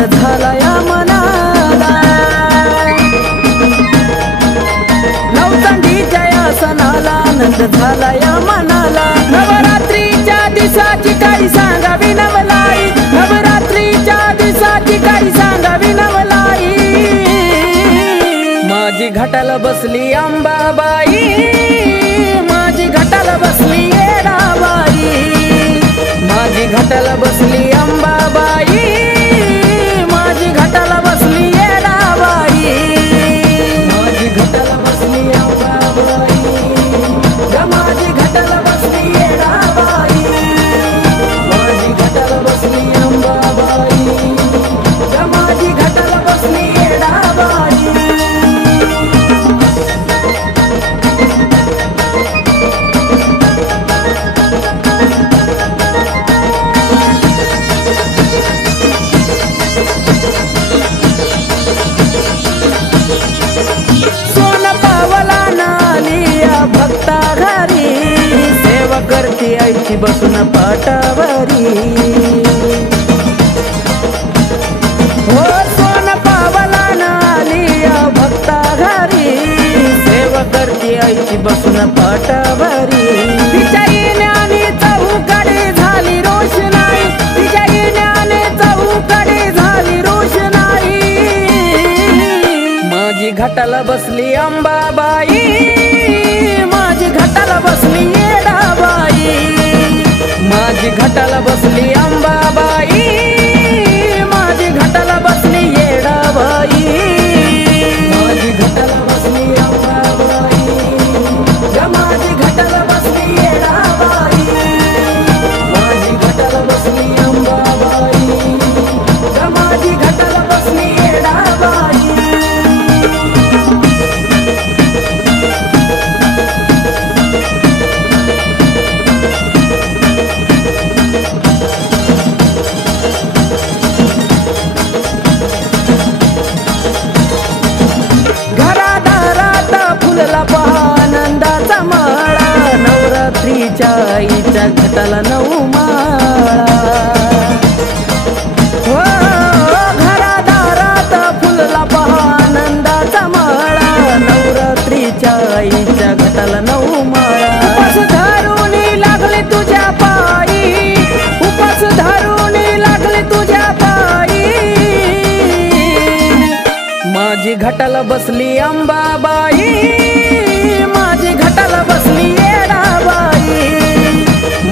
आनंद झाला या मनाला। नवचंडीच्या या सणाला आनंद झाला या मनाला। नवरात्रीच्या दिवसाची काही सांगावी नवलाई, नवरात्रीच्या दिवसाची काही सांगावी नवलाई। माझी घाटाला बसली अंबाबाई, माझी घाटाला बसली येडाबाई, माझी घाटाला बसली अंबाबाई, माझी घाटाला बसली येडाबाई, माझी घाटाला बसली अंबाबाई, माझी घाटाला बसली येडाबाई, माझी घाटाला बसली अंबाबाई, माझी घाटाला बसली येडाबाई। करती आईची बसून पाटावरी, हो सोन पावला नाली भक्ता घरी, सेवा करती आईची बसून पाटावरी। तिच्या येण्याने चहूकडे झाली रोषणाई, तिच्या येण्याने चहूकडे झाली रोषणाई। माझी घाटाला बसली अंबाबाई, माझी घाटाला बसली येडाबाई, माझी घाटाला बसली अंबाबाई, माझी घाटाला बसली येडाबाई, माझी घाटाला बसली अंबाबाई, माझी घाटाला बसली येडाबाई, माझी घाटाला बसली अंबाबाई, माझी घाटाला बसली येडाबाई। आनंदाचा माळा, नवरात्रीच्या आईच्या घाटाला नऊ माळा, हो घरादारात फुलला पहा आनंदाचा माळा, नवरात्रीच्या आईच्या घाटाला नऊ माळा। उपास धरून लागले तुझ्या पायी, उपास धरून लागले तुझ्या पायी। माझी घाटाला बसली अंबाबाई, माझी घाटाला बसली येडाबाई,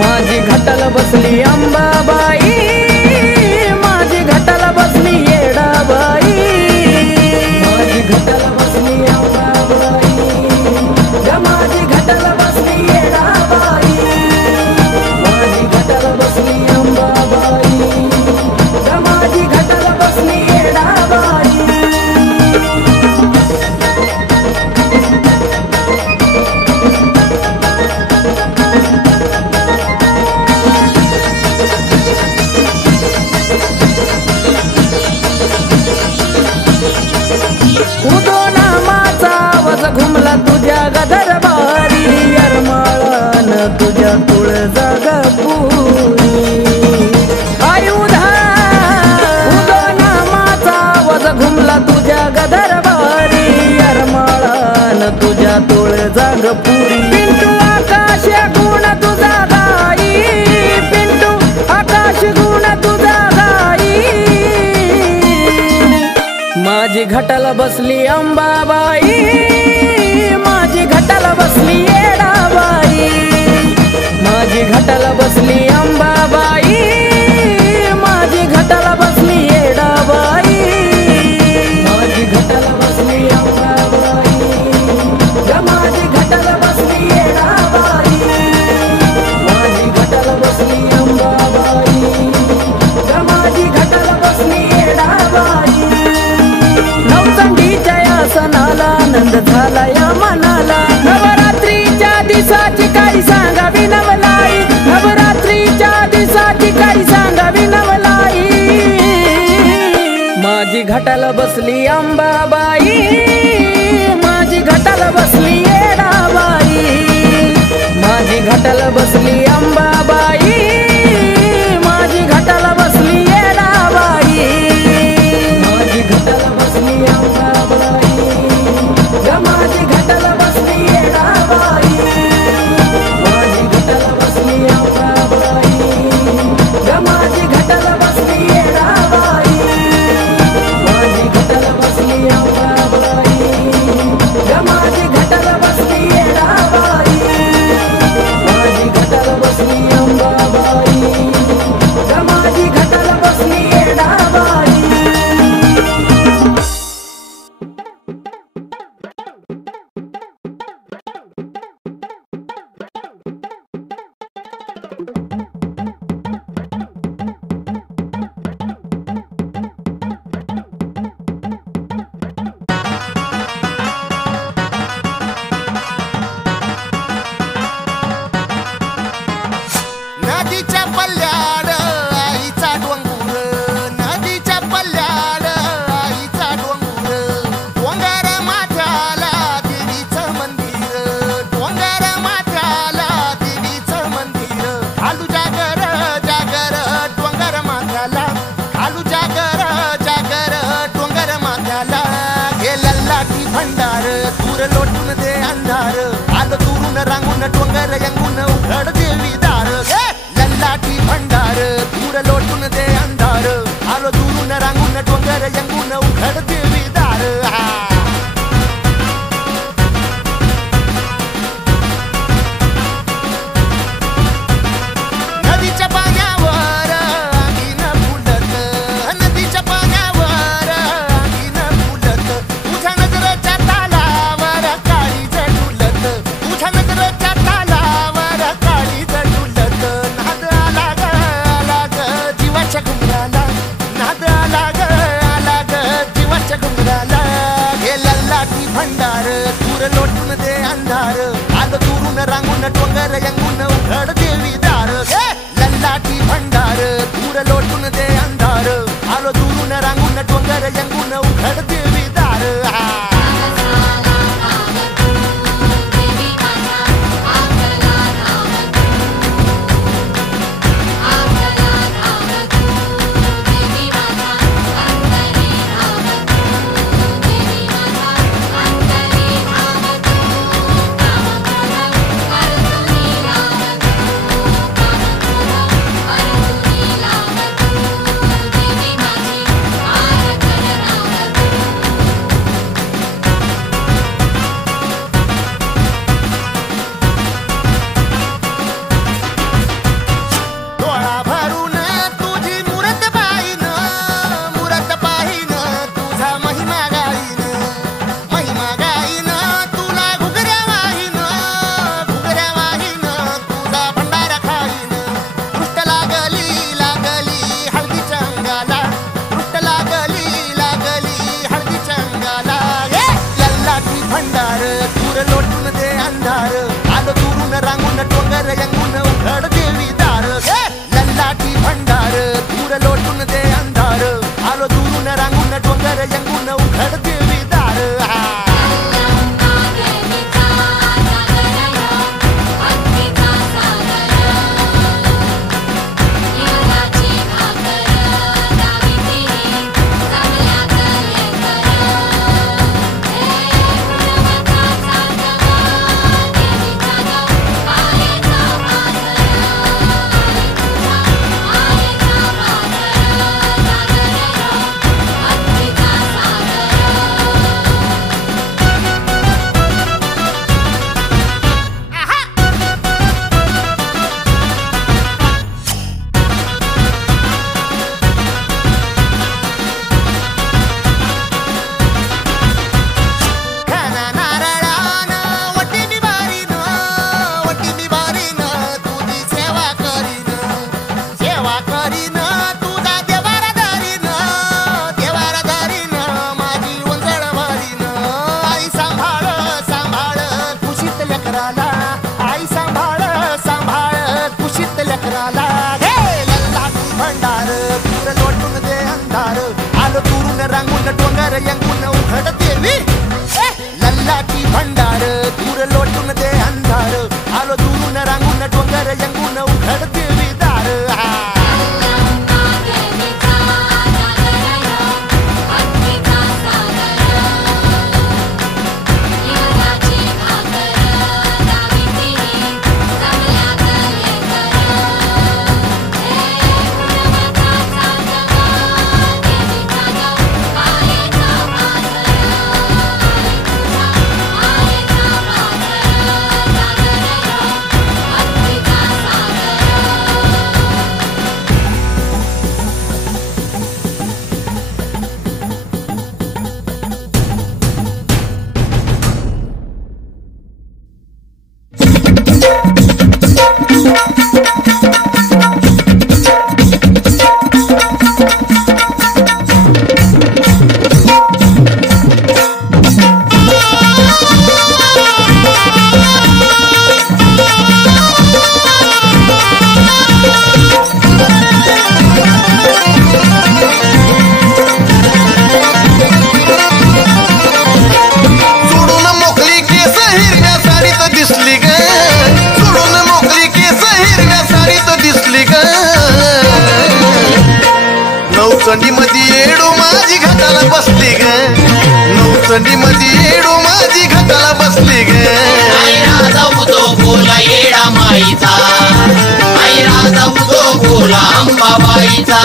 माझी घाटाला बसली अंबाबाई, माझी घाटाला बसली येडाबाई, माझी घाटाला बसली अंबाबाई, माझी घाटाला बसली येडाबाई, माझी घाटाला बसली अंबाबाई, माझी घाटाला बसली येडाबाई। उदो नामाचा आवाज घुमला तुझ्या गदरबारी, यरमाळान तुझ्या तुळजागपुरी। आयुधा उदो नामाचा आवाज घुमला तुझ्या गदरबारी, यरमाळान तुझ्या तुळजागपुरी। पिंटू आकाश गुण तुझा गाई, पिंटू आकाश गुण तुझा गाई। माझी घाटाला बसली अंबाबाई, माझी घाटाला बसली येडाबाई, माझी घाटाला बसली अंबाबाई, माझी घाटाला बसली येडाबाई, माझी घाटाला बसली अंबाबाई, माझी घाटाला बसली येडाबाई, माझी घाटाला बसली अंबाबाई, माझी घाटाला बसली येडाबाई। नवचंडीच्या या सणाला आनंद झाला या मनाला। नवरात्रीच्या दिवसाची काही सांगावी नवलाई, नवरात्रीच्या दिवसाची काही सांगावी नवलाई। माझी घाटाला बसली अंबाबाई, माझी घाटाला बसली येडाबाई, माझी घाटाला बसली अंबाबाई, माझी घाटाला बसली येडाबाई। पल्ल्याड आईचा डोंगर, नदीच्या पल्ल्याड आईचा डोंगर, डोंगर माथ्याला देवीचं मंदिर, डोंगर माथ्याला देवीचं मंदिर, खालू जागर जागर डोंगर माथ्याला, खालू जागर जागर डोंगर माथ्याला, हे लल्लाटी भंडार दूर लोटून दे अंधार, आलो दुरून रांगून डोंगर यंगून उघड देवी दार, लल्लाटी भंडार दूर लोटून दे अंधार, आलो दुरून रांगून डोंगर यंगून उघड देवी दार. नदीच्या पाण्यावर अंगीन फुलत, नदीच्या पाण्यावर अंगीन फुलत, तुझ्या नजरेच्या तालावर काळी झुलत, तुझ्या नजरेच्या तालावर काळी झुलत, नाद आला ग जीवाच्या घुंगराला, नाद आला ग जीवाच्या घुंगराला, हे लल्लाटी भंडार दूर लोटून दे अंधार, आलो दुरून रांगून डोंगर यंगून उघड देवी दार, लल्लाटी भंडार दूर लोटून दे अंधार, आलो दुरून रांगून डोंगर यंगून उघड देवी दार. डोळा भरून तुझी मूरत पाहीन, मूरत पाहीन तुझा महिमा गाईन, महिमा गाईन तुला घुगऱ्या वाहीन, घुगऱ्या वाहीन तुझा भंडारा खाईन, दृष्ट लागली लागली हळदीच्या अंगाला, दृष्ट लागली लागली हळदीच्या अंगाला, लल्लाटी भंडार दूर लोटून दे अंधार, आलो दुरून रांगून डोंगर यंगून उघड देवी दार, लल्लाटी भंडार दूर लोटून दे अंधार, आलो दुरून रांगून डोंगर यंगून उघड देवी दार. खाना नारळानं वटीनी बारीन, वटीनी बारीन तुझी सेवा करीन, सेवा करीन तुझा देवार धरीन, देवार धरीन माझी वंजळ भरीन, आई सांभाळ सांभाळ खुशीत लेकराला, आई सांभाळ सांभाळ खुशीत लेकराला, हे लल्लाटी भंडार दूर लोटून दे अंधार, आलो दुरून रांगून डोंगर यंगून उघड देवी, लल्लाटी भंडार दूर लोटून दे अंधार, आलो दुरून रांगून डोंगर यंगून उघड देवी दार. नवचंडी मध्ये येडू माझी घाटाला बसली ग नवचंडी मध्ये येडू माझी घाटाला बसली ग आई राजा उदो बोला येडा माईचा आई राजा उदो बोला अंबाबाईचा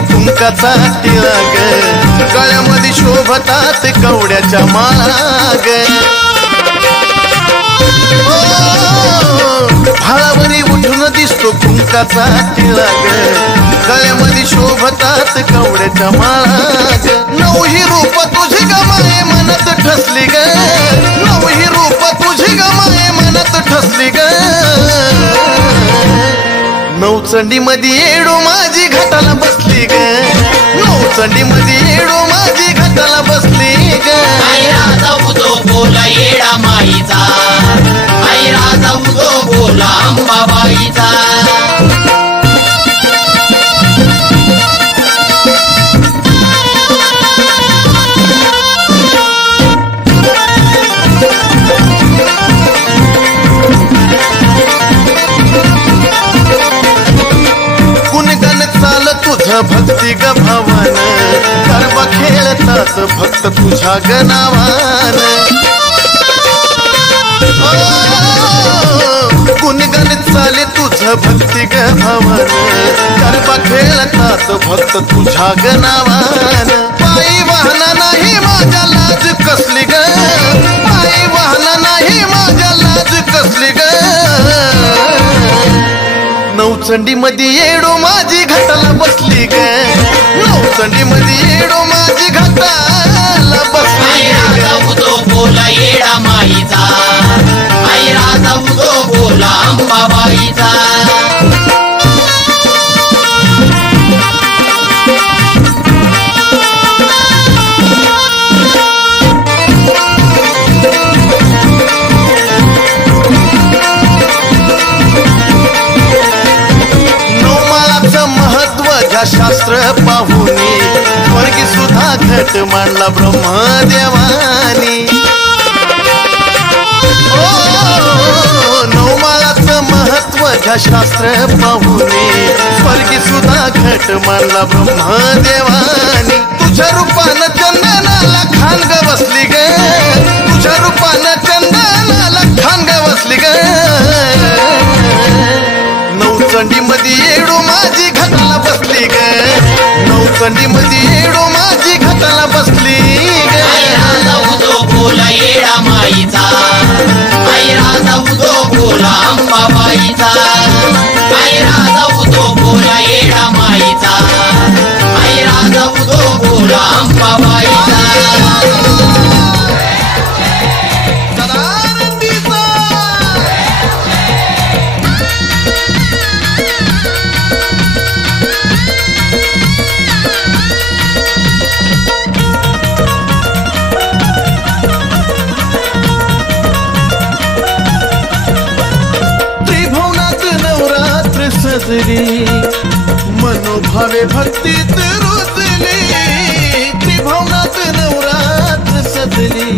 कुंकाचा टिळा ग गळ्यामध्ये शोभतात कवड्याच्या माळा ग भाळावरी उठून दिसतो कुंकाचा टिळा ग गळ्यामध्ये शोभतात कवड्याच्या माळा ग नवही रूप तुझी गमाये मनात ठसली ग नवही रूप तुझी गमाये मनात ठसली ग नवचंडी मध्ये येडू माझी घाटाला बसली ग नवचंडी मध्ये येडू माझी घाटाला बसली ग आई राजा उदो बोला येडा माईचा आई राजा उदो बोला अंबाबाईचा भक्ती ग भवन गरबा खेळतात भक्त तुझ्या ग नावान गुणगण चाले तुझ भक्ती ग भवन गरबा खेळतात भक्त तुझ्या ग नावान पायी वाहना नाही माझ्या लाज कसली ग पायी वाहना नाही माझ्या लाज कसली ग नवचंडी मध्ये येडू माझी घाटाला बसली ग नवचंडी मध्ये येडू माझी घाटाला बसली आई राजा उदो बोला येडा माईचा आई राजा उदो बोला अंबाबाईचा शास्त्र पाहुनी स्वर्गी सुद्धा घट मांडला ब्रह्मदेवानी नवमाळाचं महत्व घ्या शास्त्र पाहुनी स्वर्गी सुद्धा घट मांडला ब्रह्मदेवानी तुझ्या रूपानं चंदनाला खान ग बसली ग तुझ्या रूपानं चंदनाला खान ग बसली ग नवचंडी मध्ये येडू माझी घाटाला बसली ग नवचंडी मध्ये येडू माझी घाटाला बसली ग आई राजा उदो बोला येडा माईचा आई राजा उदो बोला अंबाबाईचा आई राजा उदो बोला येडा माईचा आई राजा उदो बोला अंबाबाईचा मनोभावे भक्तीत रुजली त्रिभुवनात नवरात्र सजली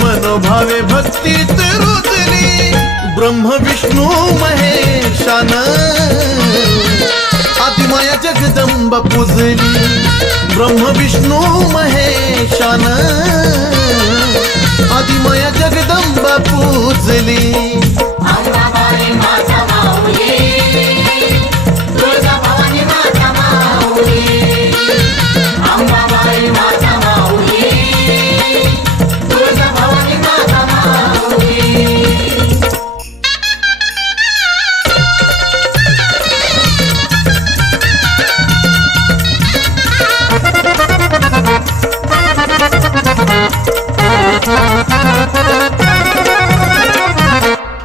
मनोभावे भक्तीत रुजली ब्रह्म विष्णू महेशान आदिमाया जगदंबा पूजली ब्रह्म विष्णू महेशान आदिमाया जगदंबा पूजली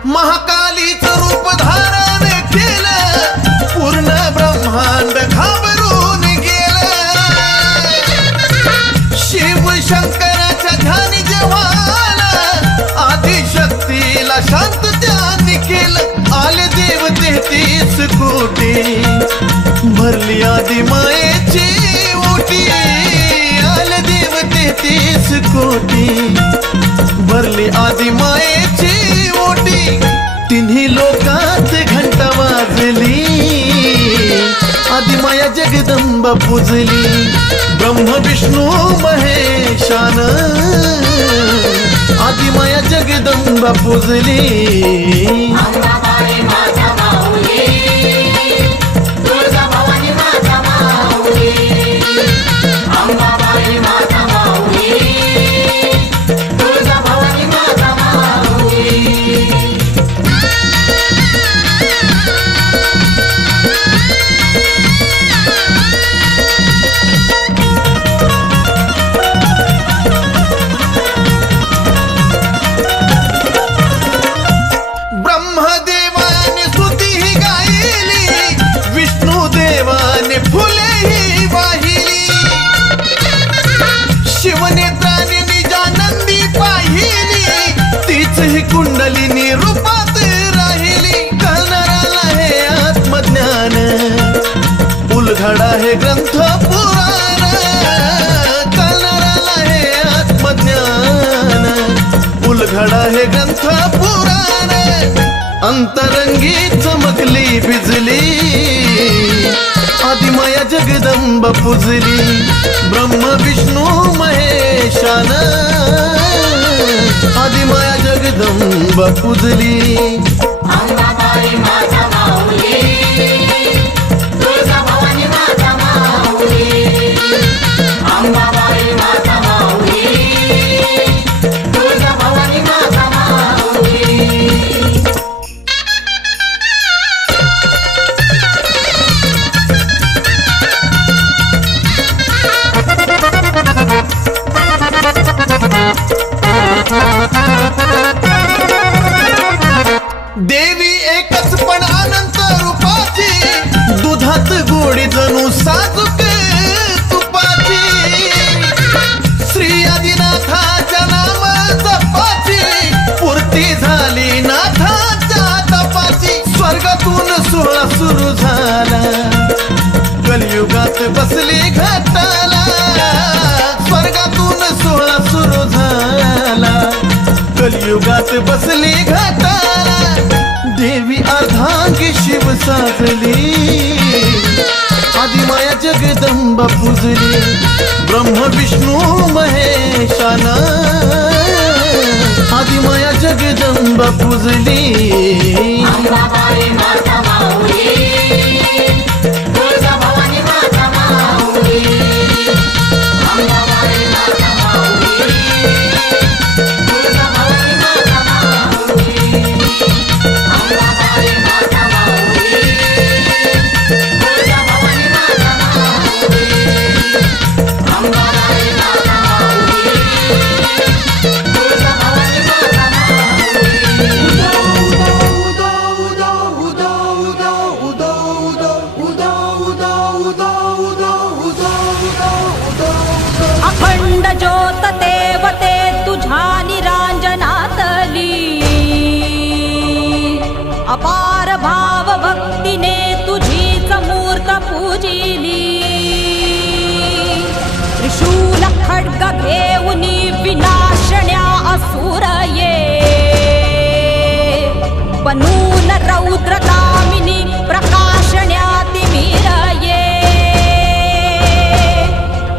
महाकालीचं रूप धारण केलं पूर्ण ब्रह्मांड घाबरून गेलं शिव शंकराच्या ध्यानी जेव्हा आला आदिशक्तीला शांत त्यांनी केलं आले देव 33 कोटी भरली आदि मायेची ओटी आले देव 33 कोटी भरली आदि मायेची ओटी तिन्ही लोकात घंटा वाजली आदिमाया जगदंबा पूजली ब्रह्म विष्णू महेशान आदिमाया जगदंबा पूजली ब्रह्मदेवाने स्तुती ही गायली विष्णुदेवाने फुलेही वाहिली शिवनेत्राने निजानंदी पाहिली तीच ही कुंडलिनी रूपात राहिली कळणाराला हे आत्मज्ञान उलघडा हे ग्रंथ पुराण कळणाराला हे आत्मज्ञान उलघडा हे ग्रंथ पुराण अंतरंगी चमकली बिजली आदिमाया जगदंबा पूजली ब्रह्म विष्णू महेशान आदिमाया जगदंबा पूजली देवी एकच पण अनंत रूपाची दुधात गोडी जणू साजूक तुपाची श्री आदिनाथाच्या नाम जपाची पूर्ती झाली नाथाच्या तपाची स्वर्गातून सोहळा सुरू झाला कलियुगात बसली घाटाला स्वर्गातून सोहळा सुरू झाला कलियुगात बसली घाटाला देवी अर्धांगी शिव साजली आदिमाया जगदंबा पूजली ब्रह्म विष्णू महेशान आदिमाया जगदंबा पूजली अखंड ज्योत देवते तुझ्या निरांजनातली अपार भाव भक्तीने तुझीच मूर्त पूजिली त्रिशूल खड्ग घेऊनी विनाशण्या असुर ये बनून रौद्र कामिनी प्रकाशण्या तिमिर ये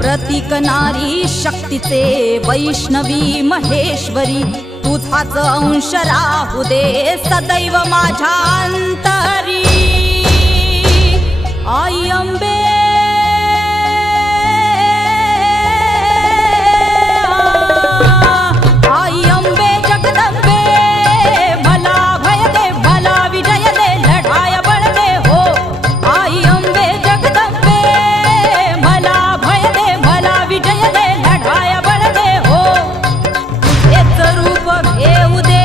प्रतीक नारी शक्तीचे वैष्णवी महेश्वरी तुझाच अंश राहू दे सदैव माझ्या अंतरी आई अंबे आई अंबे जगदंबे मला भय दे मला विजय दे लढाय बळ दे हो आई अंबे जगदंबे मला भय दे मला विजय दे लढाय बळ दे हो तुझेच रूप घेऊ दे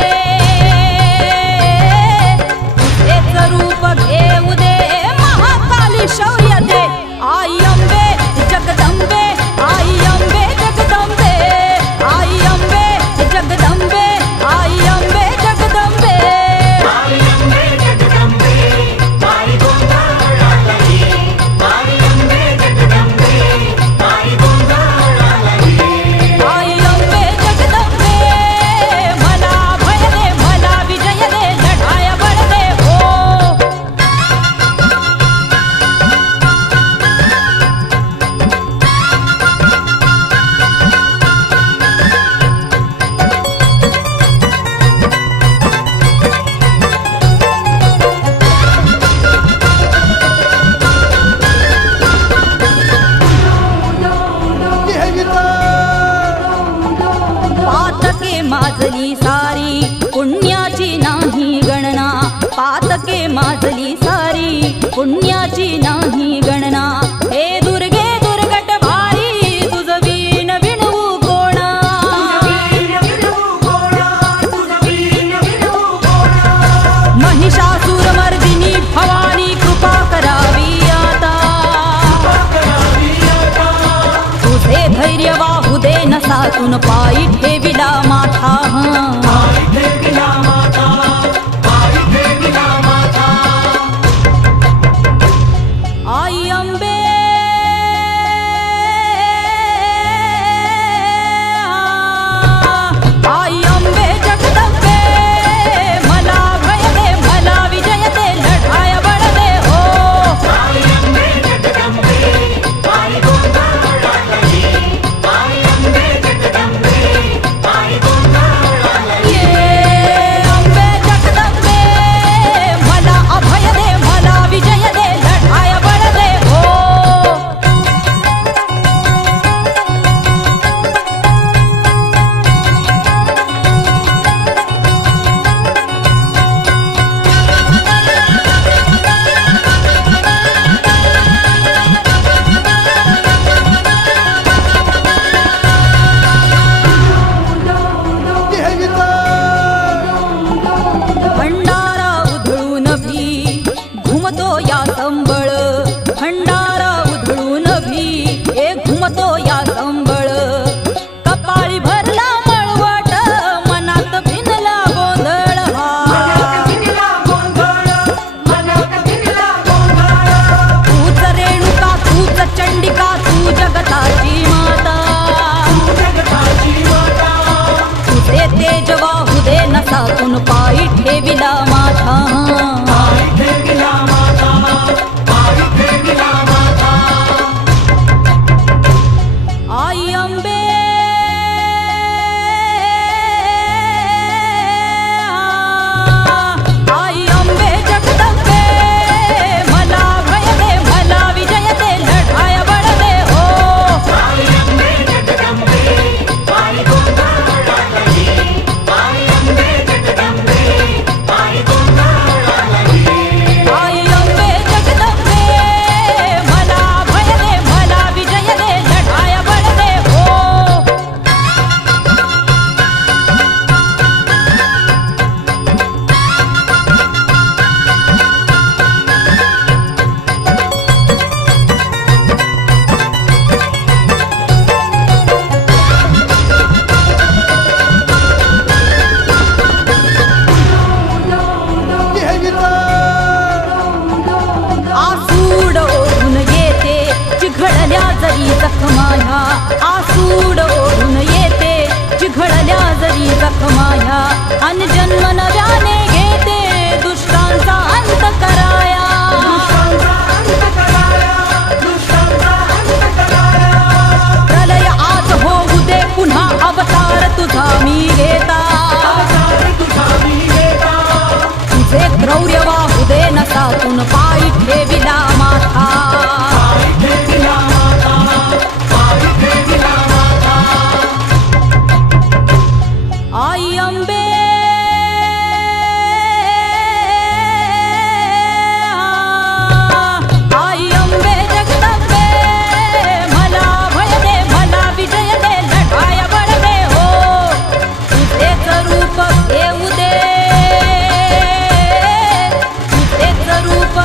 पुण्याची नाही गणना. हे दुर्गे दुर्गट भारी तुझ वीण विणवू कोणा. महिषासुरमर्दिनी भवानी कृपा करावी आता. तुझे धैर्य वाहू दे नसातून पायी ठेविला माथा. आई अंबे आई अंबे जगदंबे मला भय दे मला विजय दे लढाया बळ दे हो. अंबे जगदंबे मला अभय दे मला विजय दे लढाया बळ दे हो. भंडारा उधळून भी घुमतो या संबळ. भंडारा उधळून भी ए घुमतो या संबळ. कपाळी भरला मळवट मनात भिनला गोंधळ हा. तूच रेणुका तूच चंडिका तू जगताची माता. तुझे तेज वाहू दे नसातून पायी ठेविला माथा. आई अंबे आई अंबे जगदंबे मला भय दे मला विजय दे लढाया बळ दे हो. आई अंबे जगदंबे मला भय दे मला विजय दे लढाया बळ दे हो. आसूड ओढून येते चिघळल्या जरी जखमाया. आसूड ओढून येते चिघळल्या जरी जखमाया. अन जन्म नव्याने घेते दुष्टांचा अंत कराया. प्रलय आज होऊ दे पुन्हा अवतार तुझा मी घेता. तुझे क्रौर्य वाहू दे नसातून पायी ठेविला माथा. आई अंबे आई अंबे जगदंबे मला भय दे मला विजय दे लढाया बळ दे हो. तुझेच रूप घेऊ दे तुझेच रूप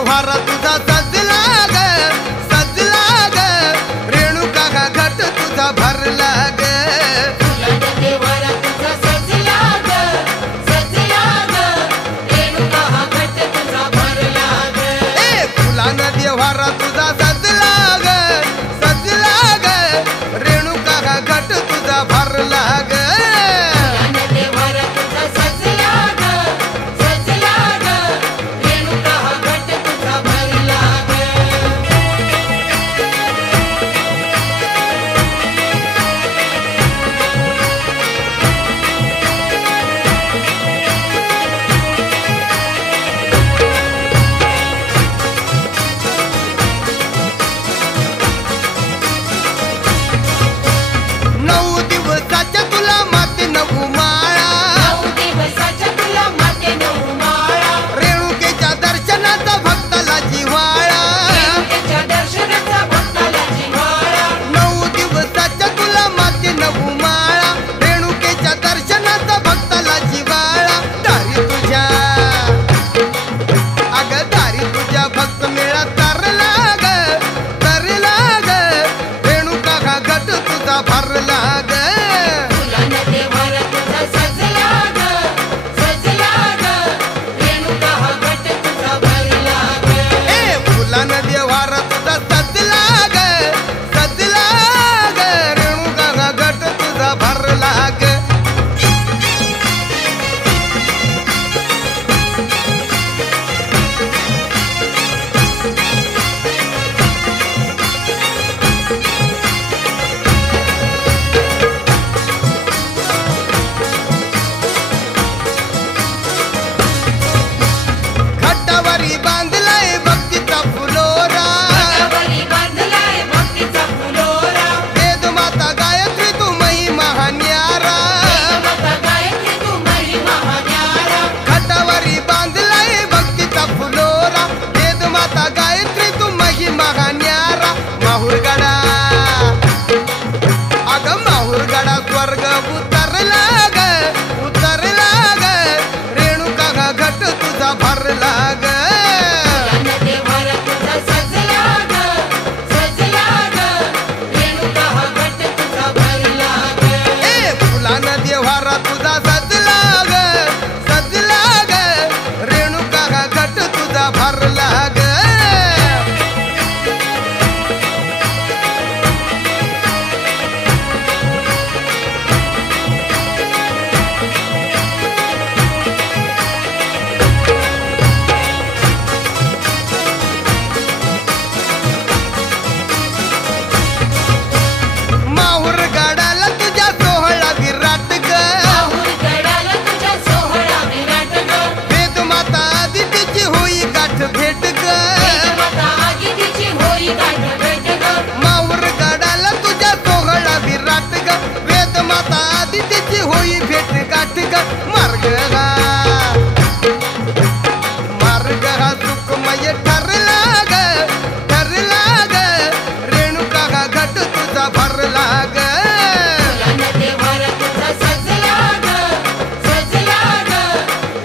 देव्हारा तुझा सजला ग सजला ग रेणुका हा घट तुझा भरला ग देवारा तुझा सजला ग सजला ग रेणुका हा घट तुझा भरला ग ए फुलानं देव्हारा तुझा सजला ग सजला ग रेणुका हा घट तुझा भरला ग देवारा तुझा सजला ग सजला ग रेणुका हा घट तुझा भरला ग नऊ दिवसाच्या तुला माते नऊ माळा नऊ दिवसाच्या तुला माते नऊ माळा रेणुकेच्या दर्शनाचा भक्ताला जिव्हाळा रेणुकेच्या दर्शनाचा भक्ताला जिव्हाळा नऊ दिवसाच्या तुला माते नऊ माळा रेणुकेच्या दर्शनाचा भक्ताला जिव्हाळा दारी तुझ्या अग दारी तुझ्या भक्त मेळा तरला ग रेणुका हा घट तुझा भरला ग फुलानं देवारा तुझा सजला ग सजला ग रेणुका हा घट तुझा भरला ग ए फुलानं देव्हारा तुझा सजला ग सजला ग रेणुका हा घट तुझा भरला ग घटावरी बांधलाय भक्तीचा फुलोरा घटावरी बांधलाय भक्तीचा फुलोरा वेद माता गायत्री तू महिमा न्यारा माता गायत्री तू महिमा न्यारा घटावरी बांधलाय भक्तीचा फुलोरा वेद माता गायत्री तू महिमा न्यारा माहुरगडा अग माहुरगडा स्वर्ग उतरला ग रेणुका हा घट तुझा भरला ग फुलानं देवारा तुझा सजला ग सजला ग रेणुका हा घट तुझा भरला ग ए फुलानं देव्हारा तुझा सजला ग सजला ग रेणुका हा घट तुझा भरला ग माहुर गाडाला तुझ्या सोहळा विराट ग गडाला तुझ्या सोहळा विराट ग वेद माता आदितीची होई गाठ भेट ग माता आदितीची होई गाठ भेट ग माहुर गाडाला तुझ्या सोहळा विराट ग वेद माता आदितीची होई भेट गाठ ग मार्ग हा सुखमय ठरला ग रेणुका हा घट तुझा भरला ग फुलानं देवारा तुझा सजला ग सजला ग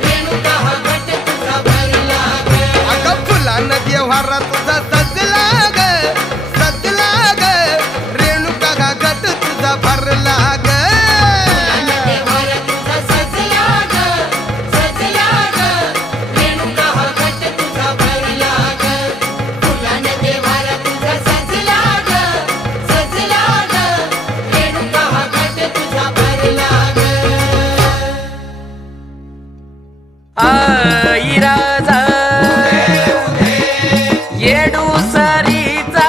रेणुका हा घट तुझा भरला ग अगं फुलानं देव्हारा तुझा सजला ग रेणुका हा घट तुझा भरला ग फुलानं देवारा तुझा सजला ग सजला ग रेणुका हा घट तुझा भरला ग फुलानं देवारा तुझा सजला ग सजला ग रेणुका हा घट तुझा भरला ग आईराजा येडू सरीचा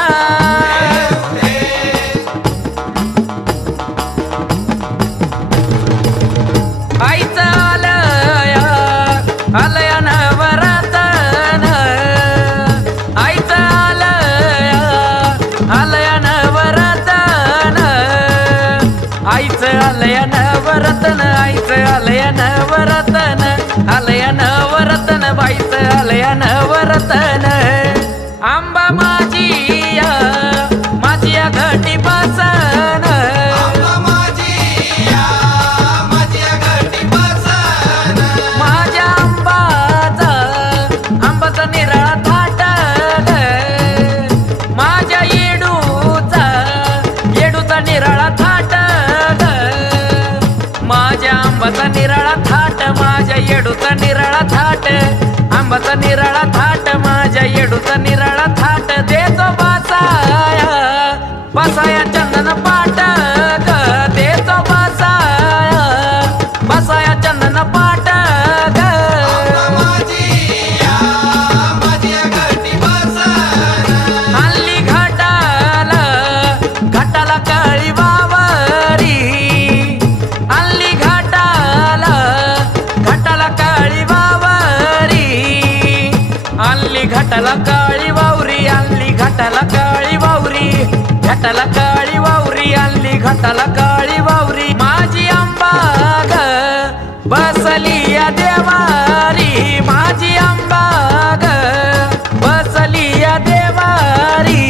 आईचा आलया नवरातन आईचा आलया नवरातन आईचं आलया नवरतन आईचं आलया नवरतन आलया नवरतन बाईचं आलया नवरतन आंबा माझी घटी पासन माझ्या आंबा निराळा थाट माझ्या येडूचा निराळा थाट आंबाचा निराळा थाट माझ्या येडूचा निराळा थाट देतो बसाया बसाया चंदन पाट ग देतो बसाया चंदन पाट ग हल्ली घाटाला घाटाला काळी वावरी हल्ली घाटाला घाटाला काळी वावरी हल्ली घाटाला काळी वावरी हल्ली घाटाला काळी वावरी घाटाला काळी वावरी हल्ली घाटाला काळी वावरी माझी आंबा ग बसली या देवारी माझी आंबा ग बसली या देवारी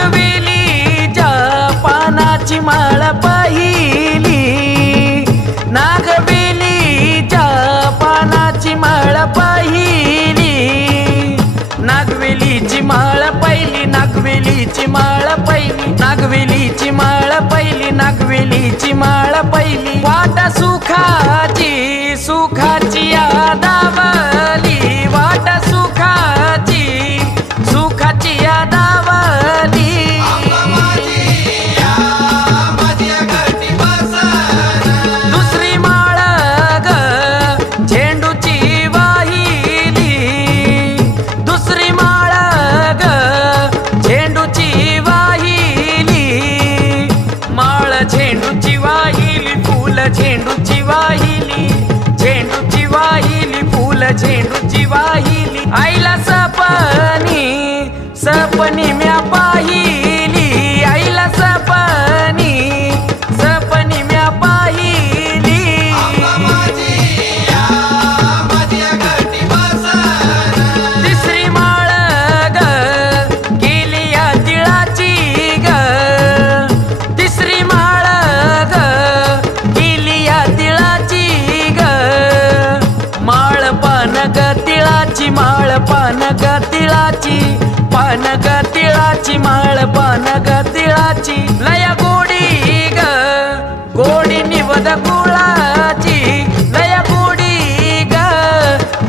नागवेलीच्या पानाची माळ पहिली नागवेलीच्या पानाची माळ पहिली नागवेलीची माळ पहिली नागवेलीची माळ पहिली नागवेलीची माळ पहिली नागवेलीची माळ पहिली वाट सुखाची सुखाची यादावली वाट सुखाची सुखाची यादावली दुसरी माळ ग झेंडूची वाहिली दुसरी माळ ग झेंडूची वाहिली माळ झेंडूची वाहिली फुल झेंडूची वाहिली झेंडूची वाहिली फुल झेंडूची वाहिली आईला सपनी सपनी म्या पाहिली आईला सपनी सपनी म्या पाहिली तिसरी माळ ग गेली या तिळाची ग तिसरी माळ ग गेली या तिळाची ग माळ पान ग तिळाची माळ पान ग तिळाची पान ग तिळाची माळ पान ग तिळाची लय गोडी ग गोडी निवद गुळाची लय गोडी ग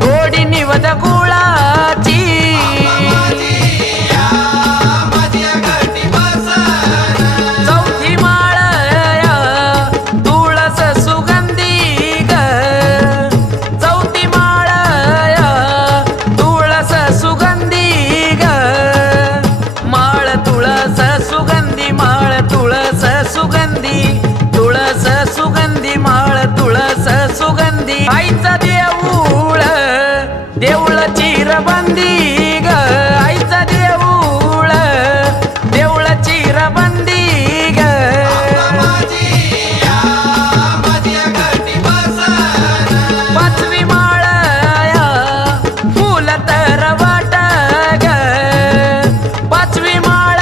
गोडी निवद गुळाची चौथी माळ तुळस सुगंधी ग चौथी माळ तुळस सुगंधी ग माळ तुळस सुगंधी माळ तुळस सुगंधी तुळस सुगंधी माळ तुळस सुगंधी आईचा देऊळ देऊळ चिरबंदी ग आईचा देऊळ देऊळ चिरबंदी ग पाचवी माळ फुल तर वाट ग पाचवी माळ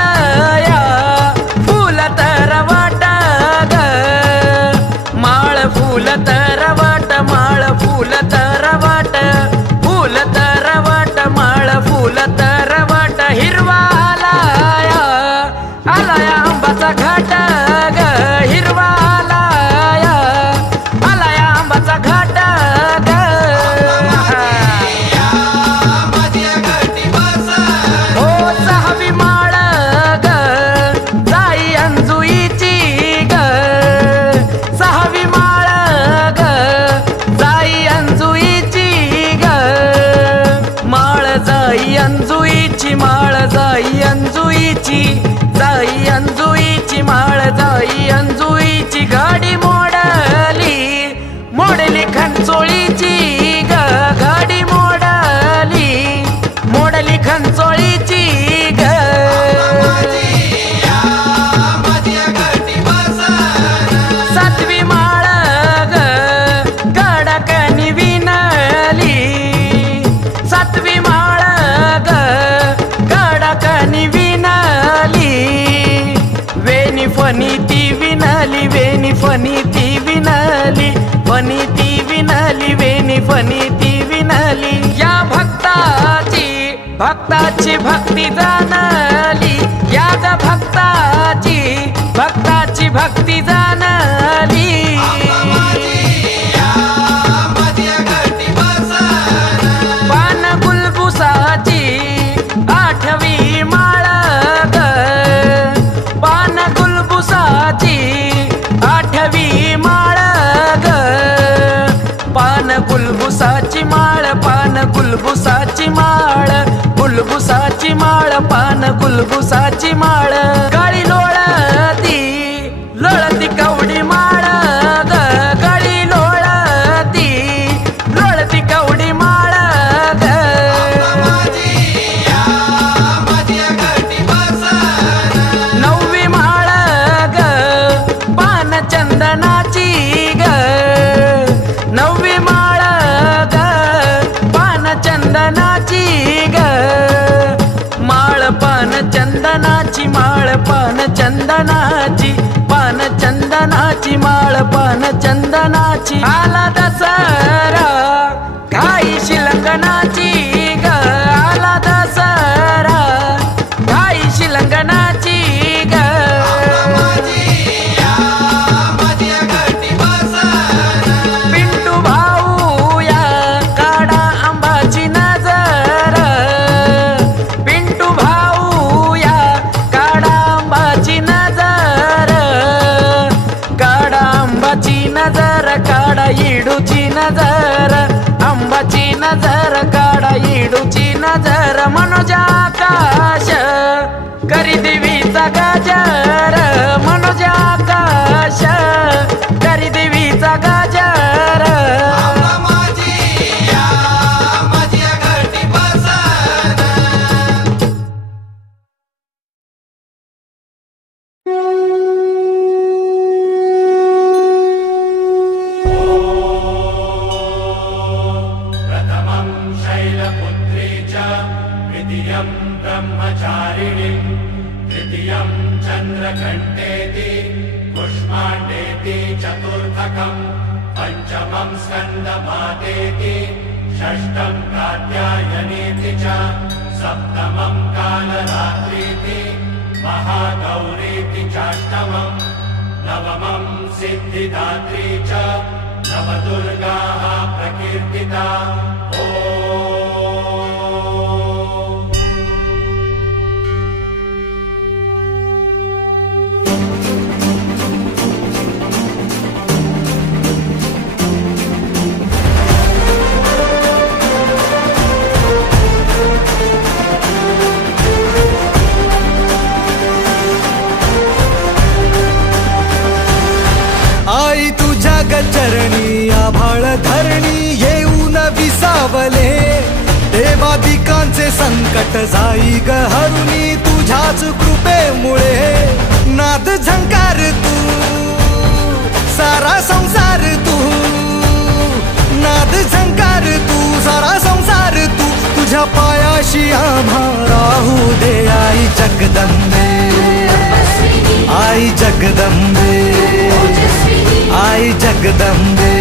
फुल तर वाट ग माळ फुल तर वाट माळ फुल तर वाट फुल तर वाट माळ फुल तर वाट हिरवा आलाया आलाया आंबाचा घाट ग हिरवा आलाया आलाया आंबाचा घाट ग हो सहावी माळ ग जाई अंजुईची ग सहावी माळ ग जाई अंजुईची ग माळ जाई अंजुईची माळ जाई अंजुईची जाई अंजुईची माळ जाई अंजुईची गाडी मोडली मोडली खंचोळीची ग गाडी मोडली मोडली खंचोळीची ग सातवी माळ ग गडकनी विनली सातवी माळ ग गडकनी विनली वेणी फणी ती विनली वेणी फणी ती विनली फणी ती विनली वेणी फणी ती विनली या भक्ताची भक्ती जाणली या ग भक्ताची भक्ती जाणली पान गुलबुसाची आठवी माळ ग पान गुलबुसाची आठवी माळ ग पान गुलबुसाची माळ पान गुलबुसाची माळ गुलबुसाची माळ पान गुलबुसाची माळ काळी लोळती लोळती कवडी माळ ग काळी लोळती लोळती कवडी माळ ग नववी माळ ग पान चंदनाची ग नववी माळ ग पान चंदनाची ग माळ पान चंदनाची माळ पान चंदनाची पान चंदनाची माळ पान चंदनाची आला दसरा काही शिलंगणाची ग आला दसरा काही शिलंगणाची ग पिंटू भाऊ या काढा आंबाची नजर पिंटू भाऊ या काढा आंबाची नजर काढा आंबाची नजर काढा इडूची नजर आंबाची नजर काढा इडूची नजर मनोज आकाश करी देवीचा गजर मनोज आकाश करी देवीचा गजर प्रथमं शैलपुत्री च द्वितीयं ब्रह्मचारिणीं तृतीयं चन्द्रघण्टेति कुष्माण्डेति चतुर्थकं पञ्चमं स्कन्दमातेति षष्ठं कात्यायनीति च सप्तमं कालरात्रीति महागौरीति चाष्टमं नवमं सिद्धिदात्री च नवदुर्गाः प्रकीर्तिता ॐ आई तुझ्या गचरणी आभाळ धरणी येऊन विसावले देवादिकांचे संकट जाई ग हरुणी तुझ्याच कृपेमुळे नाद झंकार तू सारा संसार तू नाद झंकार तू सारा संसार तू तुझ्या पायाशी आम्हा राहू दे आई जगदंबे आई जगदंबे आई जगदंबे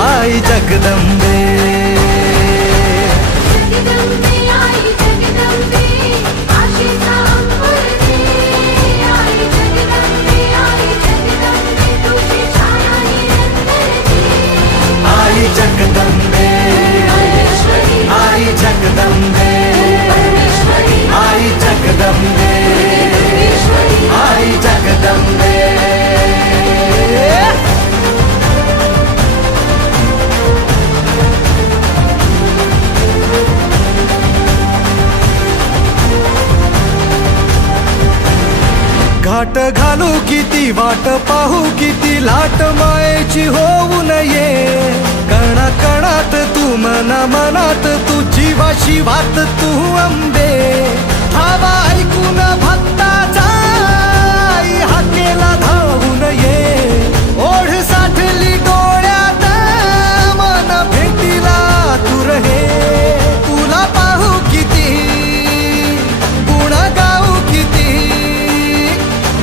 आई जगदंबे आई जगदंबे आई जगदंबे आई जगदंबे आई जगदंबे घाट घालू किती वाट पाहू किती लाट मायेची होऊ नये कणा कणात तू मना मनात तू जीवा शिवात तू अंबे धावा ऐकून भक्ताचा आई हाकेला धावून ये ओढ साठली डोळ्यात मन भेटीला तू रहे तुला पाहू किती गुण गाऊ किती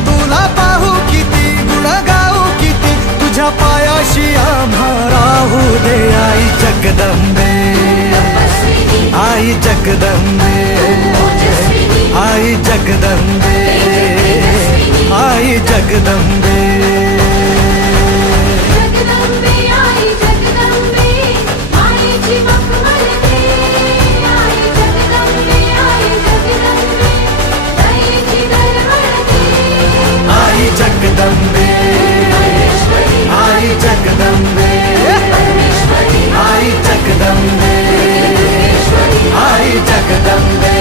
तुला पाहू किती गुण गाऊ किती तुझ्या पायाशी आम्हा राहू दे आई जगदंबे आई जगदंबे आई जगदंबे आई जग जगदंबे जगदंबे आई जगदंबे मायेची मखमलते आई जगदंबे दयेची दरवळते आई जगदंबे आई जगदंबे आई जगदंबे आई जगदंबे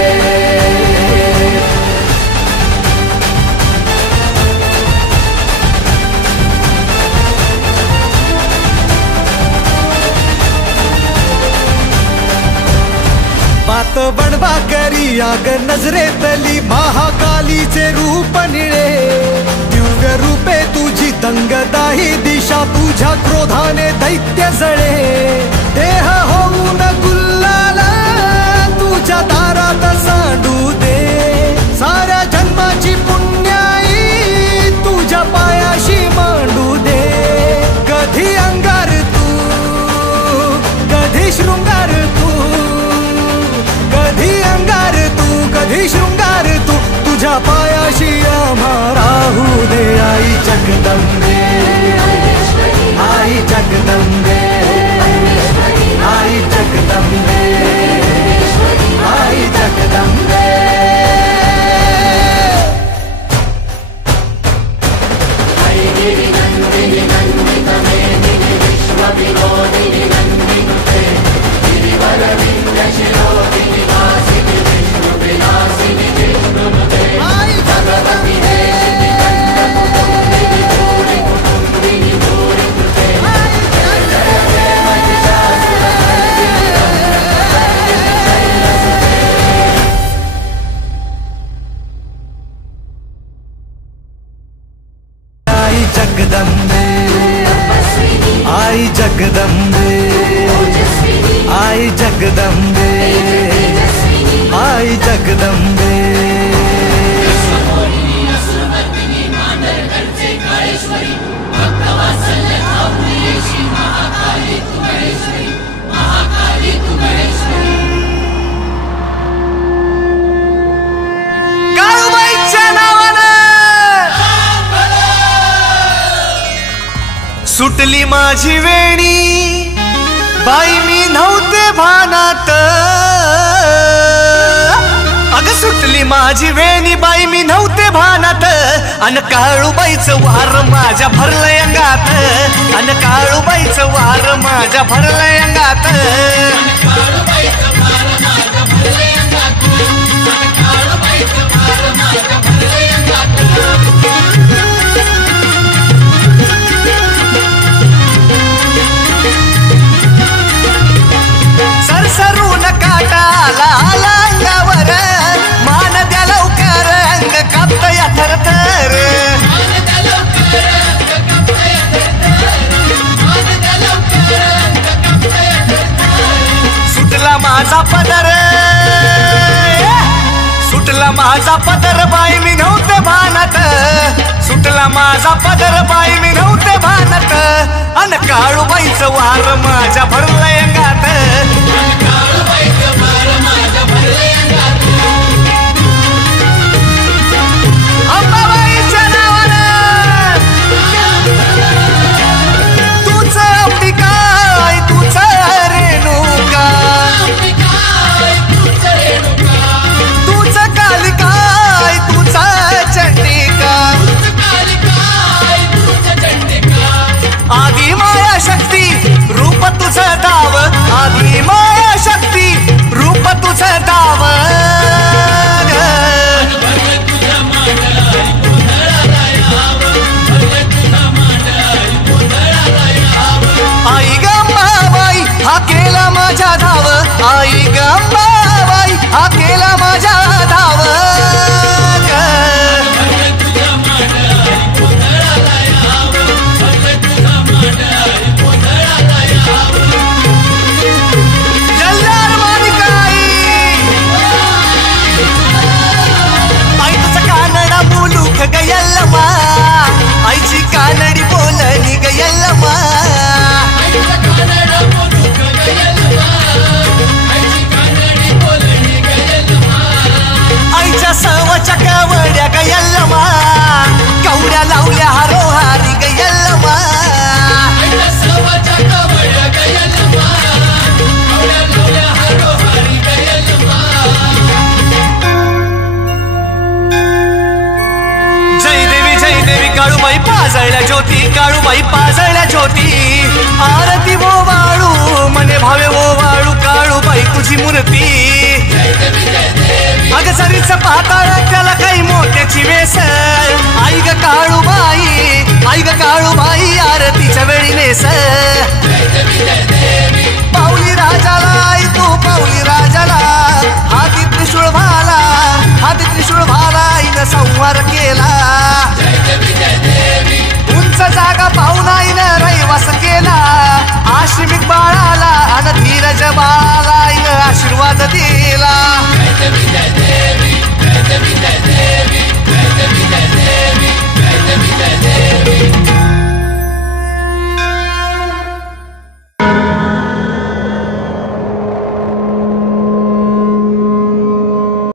बात बनवा करी आग नजरेतली महाकालीचे रूप निळे दिव्य रूपे तुझी दंगदाही दिशा तुझ्या क्रोधाने दैत्य जळे देह होऊन गुल्लाला तुझ्या दारात सांडू दे साऱ्या जन्माची पुण्याई तुझ्या पायाशी मांडू दे कधी अंगार तू कधी शृंगार तू कधी अंगार तू कधी शृंगार तू तुझ्या पायाशी आम्हा राहू दे आई जगदंबे आई जगदंबे आई जगदंबे आई जगदंबे जगदंबे आई जगदंबे आई जगदंबे आई जगदंबे सुटली माझी वेणी बाई मी नव्हते भानात अग सुटली माझी वेणी बाई मी नव्हते भानात अन काळूबाईचं वार माझ्या भरलंय अंगात अन काळूबाईचं वार माझ्या भरलंय अंगात सरसरून काटा आला अंगावर मान द्या लवकर अंग कापत या थरथर सुटला माझा पदर सुटला माझा पदर बाई मी नव्हते भानात सुटला माझा पदर बाई मी नव्हते भानात अन काळूबाईचं वार माझ्या भरलंय अंगात अंबाबाईच्या नावानं तूच अंबिकाय तूच रेणुका तूच कालिकाय तूच चंडिका आदि माया शक्ती रूप तुझं दाव आदि ज्योती काळूबाई पाजळल्या ज्योती आरती वो वाळू मने भावे वो वाळू काळूबाई तुझी मूर्ती अग सरीच पाताळ त्याला काही मोत्याची वेस आई ग काळूबाई आई ग काळूबाई आरतीच्या वेळी नेस पावली राजाला आई तू पावली राजाला हाती त्रिशूळ भाला आईनं संहार केला उंच जागा पाहून आईनं रहिवास केला आश्रमिक बाळाला आणि धीरज बाळाला आईनं आशीर्वाद दिला